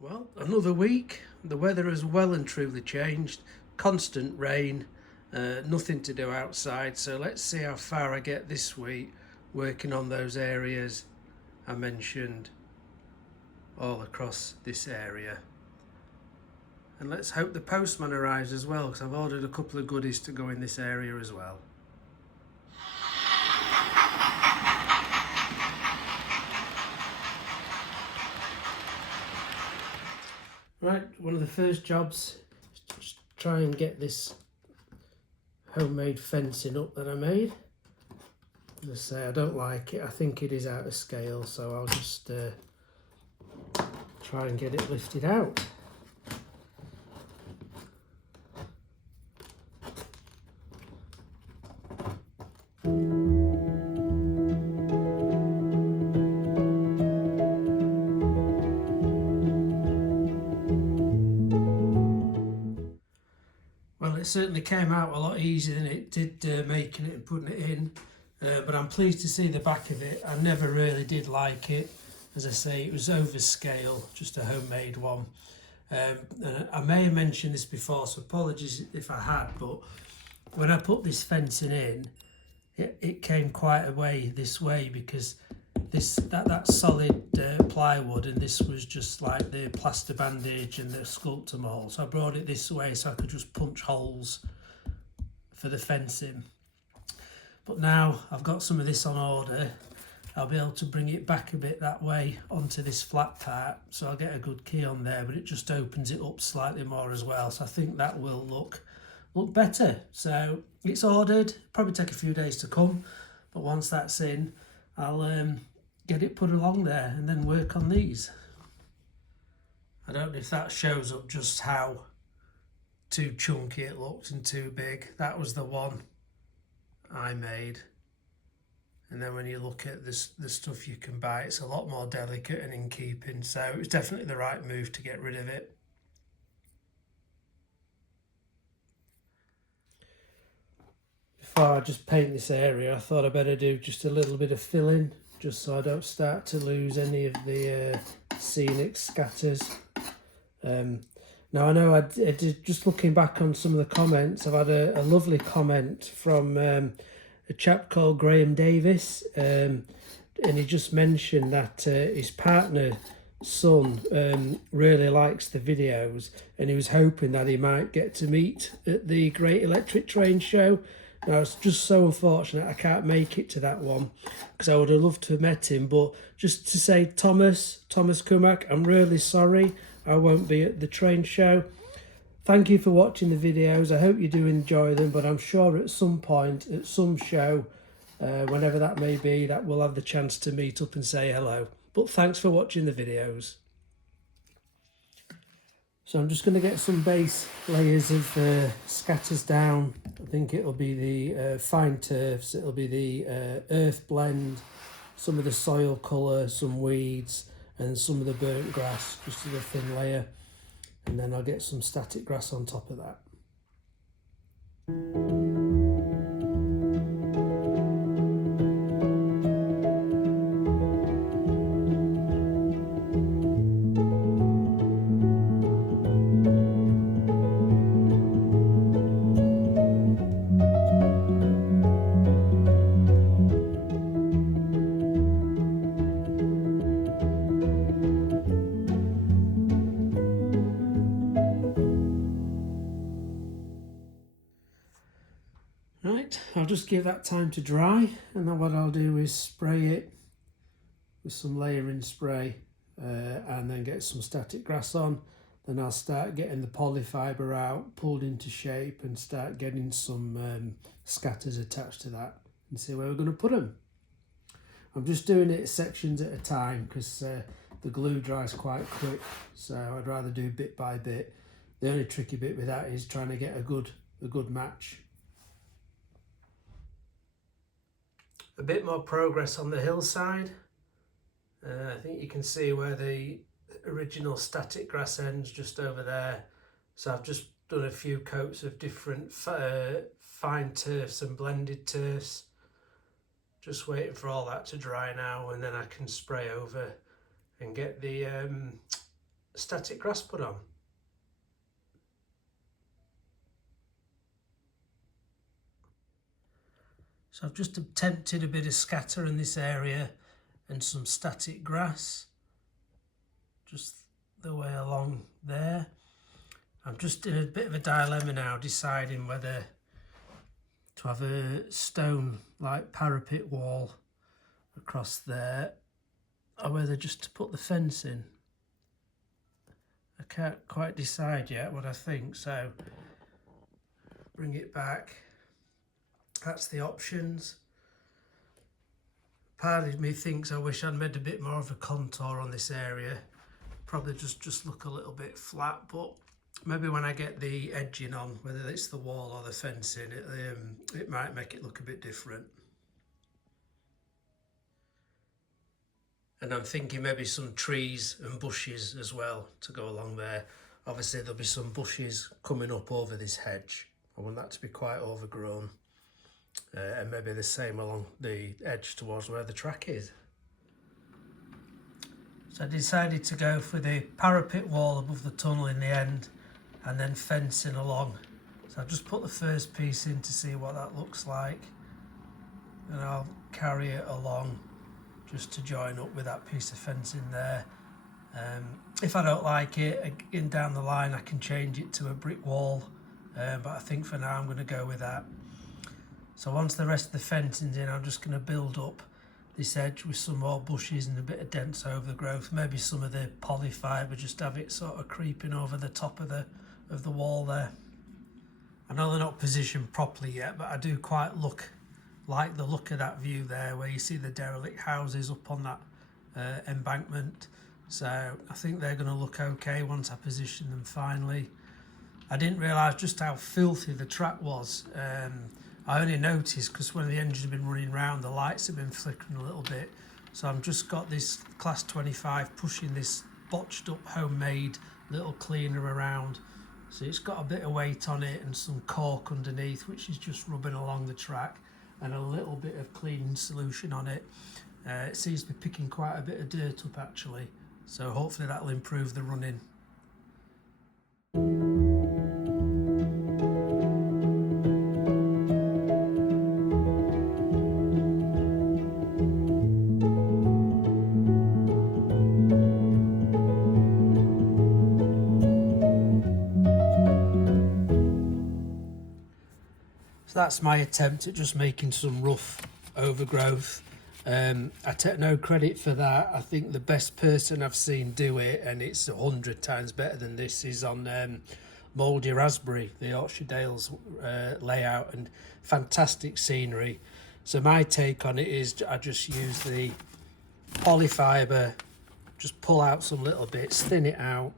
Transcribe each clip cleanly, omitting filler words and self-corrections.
Well, another week. The weather has well and truly changed. Constant rain, nothing to do outside. So let's see how far I get this week working on those areas I mentioned all across this area. And let's hope the postman arrives as well, because I've ordered a couple of goodies to go in this area as well. Right, one of the first jobs is to just try and get this homemade fencing up that I made. As I say, I don't like it. I think it is out of scale, so I'll just try and get it lifted out. Well, it certainly came out a lot easier than it did making it and putting it in, but I'm pleased to see the back of it. I never really did like it. As I say, it was overscale, just a homemade one. And I may have mentioned this before, so apologies if I had, but when I put this fencing in, it came quite a way this way, because that solid plywood, and this was just like the plaster bandage and the sculptor mold. So I brought it this way so I could just punch holes for the fencing. But now I've got some of this on order, I'll be able to bring it back a bit that way onto this flat part, so I'll get a good key on there, but it just opens it up slightly more as well, so I think that will look better. So it's ordered, probably take a few days to come, but once that's in, I'll get it put along there and then work on these. I don't know if that shows up just how too chunky it looked and too big. That was the one I made. And then when you look at this, the stuff you can buy, it's a lot more delicate and in keeping. So it was definitely the right move to get rid of it. Before I just paint this area, I thought I'd better do just a little bit of filling, just so I don't start to lose any of the scenic scatters. Now I know I did, just looking back on some of the comments, I've had a lovely comment from a chap called Graham Davis, and he just mentioned that his partner son really likes the videos, and he was hoping that he might get to meet at the Great Electric Train show. Now it's just so unfortunate I can't make it to that one, because I would have loved to have met him. But just to say, Thomas Kumak, I'm really sorry I won't be at the train show. Thank you for watching the videos. I hope you do enjoy them, but I'm sure at some point, at some show, whenever that may be, that we'll have the chance to meet up and say hello. But thanks for watching the videos. So I'm just going to get some base layers of scatters down. I think it'll be the fine turfs, it'll be the earth blend, some of the soil colour, some weeds, and some of the burnt grass, just as a thin layer. And then I'll get some static grass on top of that. Right, I'll just give that time to dry, and then what I'll do is spray it with some layering spray and then get some static grass on. Then I'll start getting the polyfibre out, pulled into shape, and start getting some scatters attached to that and see where we're going to put them. I'm just doing it sections at a time because the glue dries quite quick, so I'd rather do bit by bit. The only tricky bit with that is trying to get a good match. A bit more progress on the hillside. I think you can see where the original static grass ends, just over there. So I've just done a few coats of different fine turfs and blended turfs. Just waiting for all that to dry now, and then I can spray over and get the static grass put on. So I've just attempted a bit of scatter in this area and some static grass just the way along there. I'm just in a bit of a dilemma now, deciding whether to have a stone like parapet wall across there or whether just to put the fence in. I can't quite decide yet what I think, so bring it back. That's the options. Part of me thinks I wish I'd made a bit more of a contour on this area. Probably just look a little bit flat, but maybe when I get the edging on, whether it's the wall or the fencing, it might make it look a bit different. And I'm thinking maybe some trees and bushes as well to go along there. Obviously there'll be some bushes coming up over this hedge. I want that to be quite overgrown. And maybe the same along the edge towards where the track is. So I decided to go for the parapet wall above the tunnel in the end and then fencing along. So I've just put the first piece in to see what that looks like, and I'll carry it along just to join up with that piece of fencing there. If I don't like it, in down the line I can change it to a brick wall, but I think for now I'm going to go with that. So once the rest of the fencing's in, I'm just going to build up this edge with some more bushes and a bit of dense overgrowth, maybe some of the polyfibre, just have it sort of creeping over the top of the wall there. I know they're not positioned properly yet, but I do quite like the look of that view there, where you see the derelict houses up on that embankment. So I think they're going to look okay once I position them finally. I didn't realise just how filthy the track was. I only noticed because when the engine's been running round, the lights have been flickering a little bit. So I've just got this class 25 pushing this botched up homemade little cleaner around. So it's got a bit of weight on it and some cork underneath, which is just rubbing along the track, and a little bit of cleaning solution on it. It seems to be picking quite a bit of dirt up actually. So hopefully that'll improve the running. So that's my attempt at just making some rough overgrowth. I take no credit for that. I think the best person I've seen do it, and it's 100 times better than this, is on Mouldy Raspberry, the Yorkshire Dales layout, and fantastic scenery. So my take on it is I just use the polyfibre, just pull out some little bits, thin it out.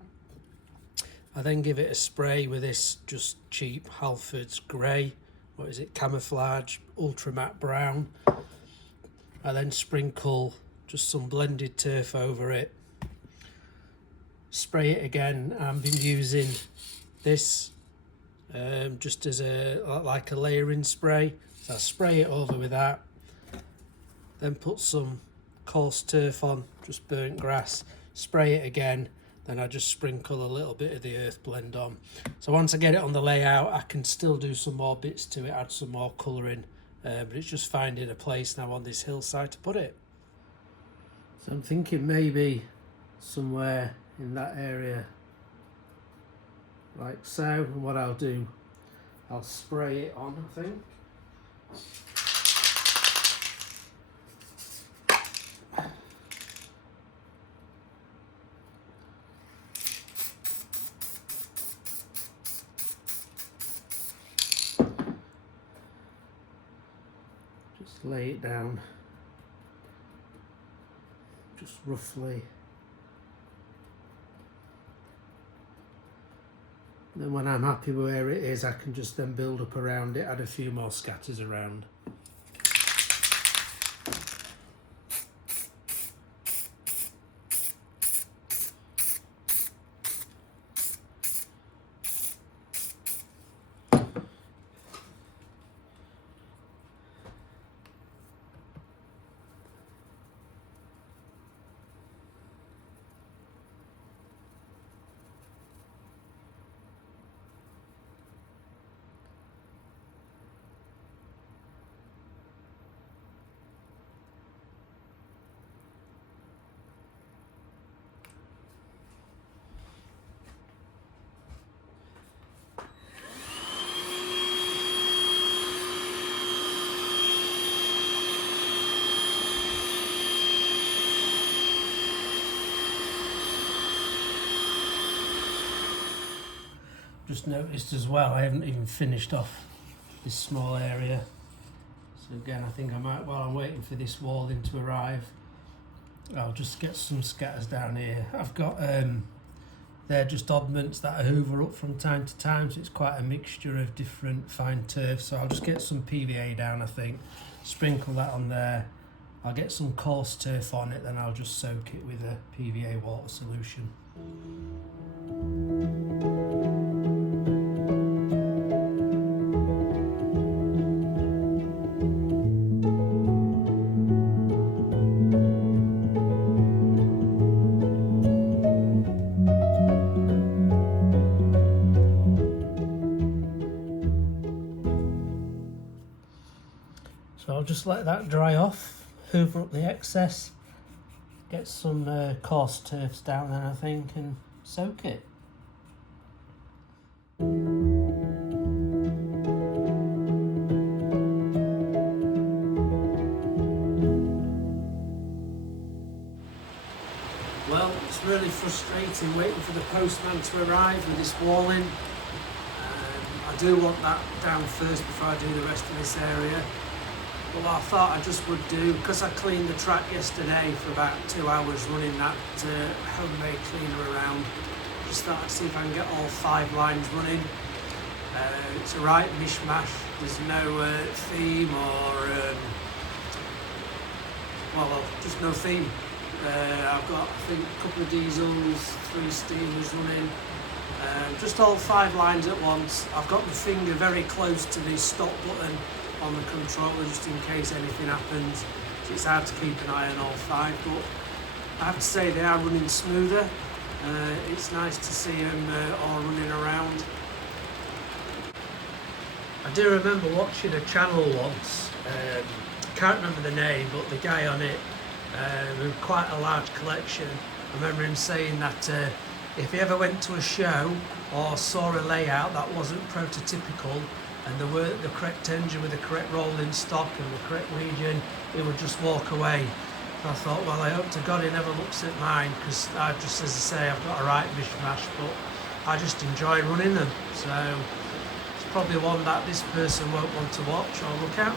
I then give it a spray with this just cheap Halford's grey, what is it, camouflage, ultra matte brown. I then sprinkle just some blended turf over it, spray it again. I've been using this just as like a layering spray. So I spray it over with that, then put some coarse turf on, just burnt grass, spray it again, then I just sprinkle a little bit of the earth blend on. So once I get it on the layout, I can still do some more bits to it, add some more colouring. But it's just finding a place now on this hillside to put it. So I'm thinking maybe somewhere in that area, like so. And what I'll do, I'll spray it on, I think. Just lay it down, just roughly. Then when I'm happy with where it is, I can just then build up around it, add a few more scatters around. just noticed as well, I haven't even finished off this small area. So again, I think I might, while I'm waiting for this walling to arrive, I'll just get some scatters down here. I've got, they're just oddments that I hoover up from time to time, so it's quite a mixture of different fine turf. So I'll just get some PVA down, I think, sprinkle that on there. I'll get some coarse turf on it, then I'll just soak it with a PVA water solution. So I'll just let that dry off, hoover up the excess, get some coarse turfs down there, I think, and soak it. Well, it's really frustrating waiting for the postman to arrive with this walling. I do want that down first before I do the rest of this area. Well, I thought I just would do, because I cleaned the track yesterday for about 2 hours running that homemade cleaner around. Just thought I'd see if I can get all 5 lines running. It's a right mishmash. There's no theme or, well, just no theme. I've got, I think, a couple of diesels, 3 steamers running. Just all 5 lines at once. I've got my finger very close to the stop button on the controller just in case anything happens. So it's hard to keep an eye on all 5, but I have to say they are running smoother. It's nice to see them all running around. I do remember watching a channel once, can't remember the name, but the guy on it with quite a large collection. I remember him saying that if he ever went to a show or saw a layout that wasn't prototypical and there were the correct engine with the correct rolling stock and the correct region, he would just walk away. I thought, well, I hope to God he never looks at mine, because I just, as I say, I've got a right mishmash, but I just enjoy running them. So it's probably one that this person won't want to watch or look at.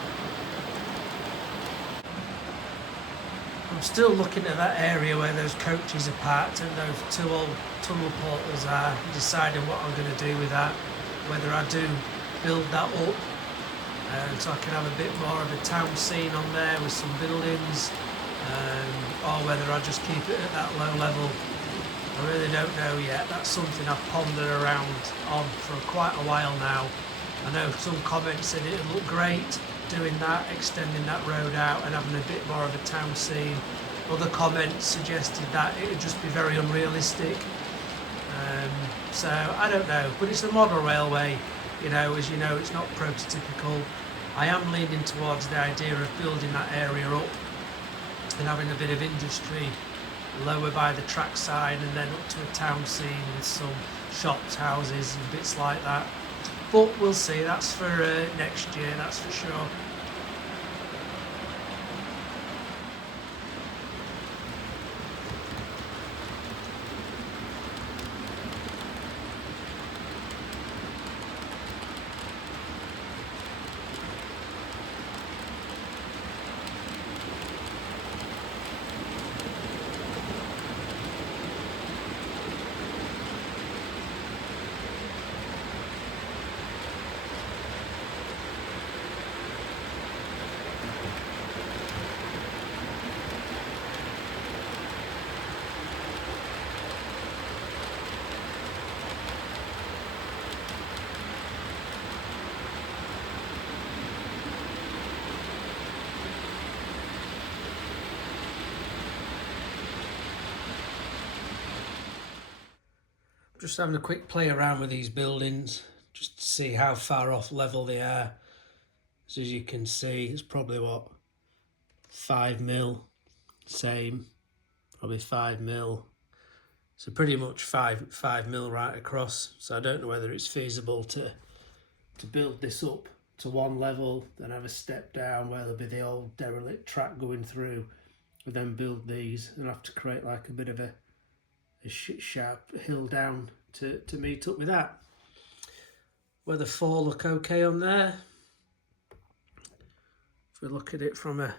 I'm still looking at that area where those coaches are parked and those 2 old tunnel portals are, deciding what I'm going to do with that, whether I do build that up so I can have a bit more of a town scene on there with some buildings, or whether I just keep it at that low level. I really don't know yet. That's something I've pondered around on for quite a while now. I know some comments said it would look great doing that, extending that road out and having a bit more of a town scene. Other comments suggested that it would just be very unrealistic. So I don't know, but it's a model railway. You know, as you know, it's not prototypical. I am leaning towards the idea of building that area up and having a bit of industry lower by the track side and then up to a town scene with some shops, houses and bits like that. But we'll see, that's for next year, that's for sure. Just having a quick play around with these buildings just to see how far off level they are. So as you can see, it's probably what, 5 mil, same, probably 5 mil. So pretty much 5 mil right across. So I don't know whether it's feasible to build this up to one level, then have a step down where there'll be the old derelict track going through, and then build these and have to create like a bit of a sharp hill down to meet up with that. whether 4 look okay on there. If we look at it from a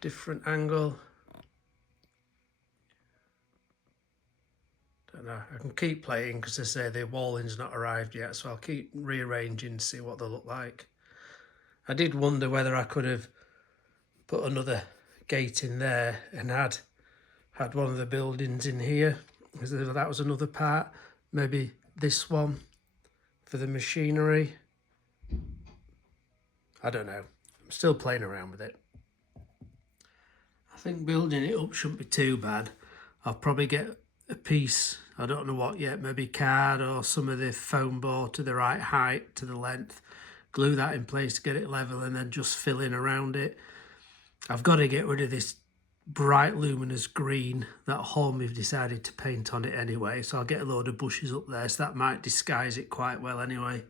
different angle, don't know, I can keep playing because they say the walling's not arrived yet, so I'll keep rearranging to see what they look like. I did wonder whether I could have put another gate in there and had one of the buildings in here, because that was another part. Maybe this one for the machinery. I don't know. I'm still playing around with it. I think building it up shouldn't be too bad. I'll probably get a piece, I don't know what yet, maybe card or some of the foam board to the right height, to the length. Glue that in place to get it level and then just fill in around it. I've got to get rid of this bright luminous green. That home we've decided to paint on it anyway, so I'll get a load of bushes up there, so that might disguise it quite well anyway.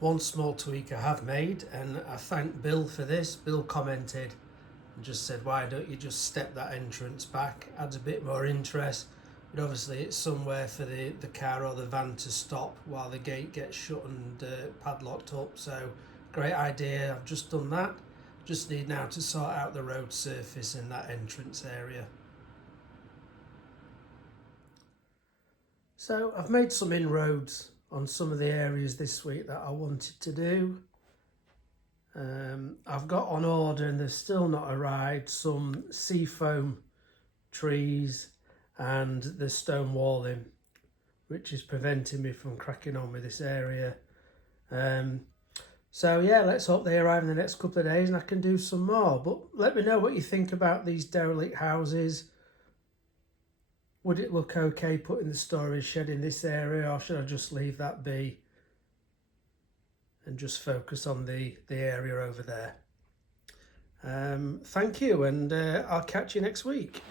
One small tweak I have made, and I thank Bill for this. Bill commented and just said, why don't you just step that entrance back, adds a bit more interest, but obviously it's somewhere for the car or the van to stop while the gate gets shut and padlocked up. So great idea. I've just done that. Just need now to sort out the road surface in that entrance area. So I've made some inroads on some of the areas this week that I wanted to do. I've got on order, and they've still not arrived, some seafoam trees and the stone walling, which is preventing me from cracking on with this area. So yeah, let's hope they arrive in the next couple of days and I can do some more. But let me know what you think about these derelict houses. Would it look okay putting the storage shed in this area, or should I just leave that be and just focus on the area over there? Thank you, and I'll catch you next week.